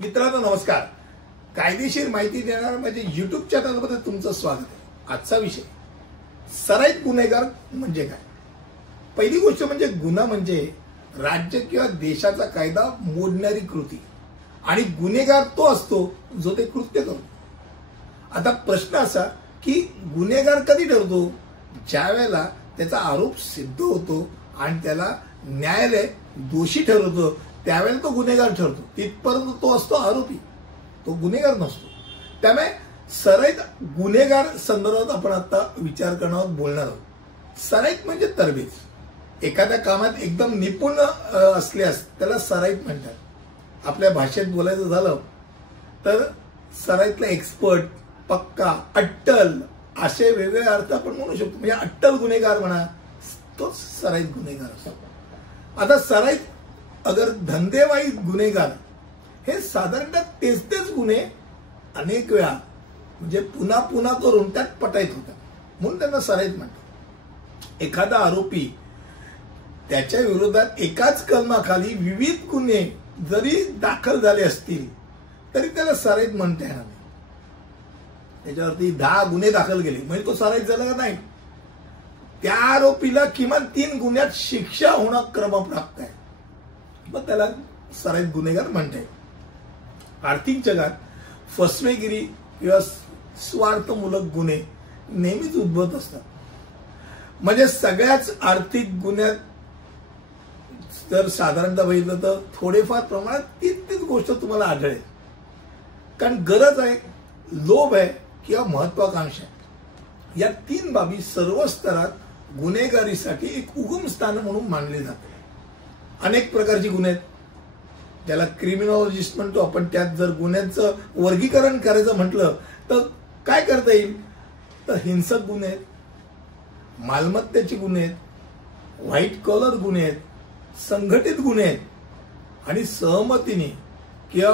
मित्रांनो नमस्कार. कायदेशीर माहिती देणाऱ्या माझ्या YouTube चॅनलमध्ये तुमचं स्वागत आहे. आजचा विषय सराईत गुन्हेगार म्हणजे काय. पहिली गोष्ट म्हणजे गुन्हा म्हणजे राज्य किंवा देशाचा कायदा मोडणारी कृती आणि गुन्हेगार तो असतो जो ते कृत्य करतो. आता प्रश्न असा की गुन्हेगार कधी ठरतो, ज्या वेळेला त्याचा आरोप सिद्ध होतो आणि त्याला न्यायालय दोषी ठरवतो त्यावेळेला तो गुन्हेगार ठरतो. तिथपर्यंत तो असतो आरोपी, तो गुन्हेगार नसतो. त्यामुळे सराईत गुन्हेगार संदर्भात आपण आता विचार करणार बोलणार आहोत. सराईत म्हणजे तरबेज. एखाद्या कामात एकदम निपुण असल्यास त्याला सराईत म्हणतात. आपल्या भाषेत बोलायचं झालं तर सराईतला एक्सपर्ट, पक्का, अट्टल असे वेगवेगळे अर्थ आपण म्हणू शकतो. म्हणजे अट्टल गुन्हेगार म्हणा, तोच सराईत गुन्हेगार असतो. आता सराईत अगर धंदेवाईक गुन्हेगार हे साधारणतः तेच गुन्हे अनेक वेळा म्हणजे पुन्हा पुन्हा करून त्यात पटाईत होतात, म्हणून त्यांना सराईत म्हणतात. एखादा आरोपी त्याच्या विरोधात एकाच कलमाखाली विविध गुन्हे जरी दाखल झाले असतील तरी त्याला सराईत म्हणता येणार नाही. त्याच्यावरती 10 गुन्हे दाखल केले म्हणजे तो सराईत झाला का नाही. त्या आरोपीला किमान 3 गुन्ह्यात शिक्षा होणं क्रमप्राप्त आहे, मग त्याला सराईत गुन्हेगार म्हणता येईल. आर्थिक जगात फसवेगिरी किंवा स्वार्थमूलक गुन्हे नेहमीच उद्भवत असतात. म्हणजे सगळ्याच आर्थिक गुन्ह्यात जर साधारणतः बघितलं तर थोडेफार प्रमाणात तीच गोष्ट तुम्हाला आढळेल. कारण गरज आहे, लोभ आहे किंवा महत्वाकांक्षा आहे. या 3 बाबी सर्व स्तरात गुन्हेगारीसाठी एक उगम स्थान म्हणून मानले जाते. अनेक प्रकारची गुन्हे आहेत, ज्याला क्रिमिनॉलॉजिस्ट म्हणतो आपण. त्यात जर गुन्ह्यांचं वर्गीकरण करायचं म्हटलं तर काय करता येईल, तर हिंसक गुन्हे आहेत, मालमत्तेचे गुन्हे आहेत, व्हाईट कॉलर गुन्हे आहेत, संघटित गुन्हे आहेत आणि सहमतीने किंवा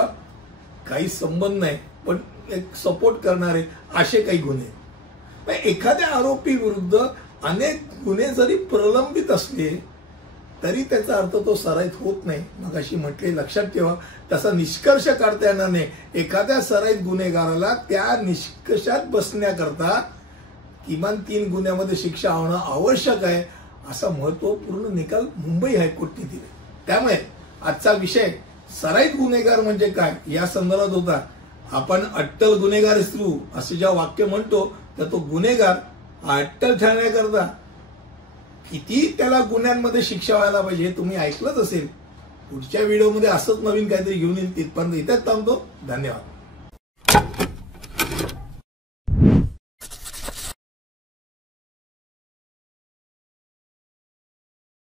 काही संबंध नाही पण एक सपोर्ट करणारे असे काही गुन्हे. एखाद्या आरोपी विरुद्ध अनेक गुन्हे जरी प्रलंबित असले तरी त्याचा अर्थ तो सराईत होत नाही. मग अशी म्हटले, लक्षात ठेवा. तसा निष्कर्ष काढता येणार नाही. एखाद्या सराईत गुन्हेगाराला त्या निष्कर्षात बसण्याकरता किमान 3 गुन्ह्यामध्ये शिक्षा होणं आवश्यक आहे, असा महत्वपूर्ण निकाल मुंबई हायकोर्टने दिला. त्यामुळे आजचा विषय सराईत गुन्हेगार म्हणजे काय या संदर्भात होता. आपण अट्टल गुन्हेगार असू असे जेव्हा वाक्य म्हणतो तर तो गुन्हेगार अट्टल ठरण्याकरता किती त्याला गुन्ह्यांमध्ये शिक्षा व्हायला पाहिजे हे तुम्ही ऐकलंच असेल. पुढच्या व्हिडिओमध्ये असंच नवीन काहीतरी घेऊन येईल. तिथपर्यंत इथेच थांबतो. धन्यवाद.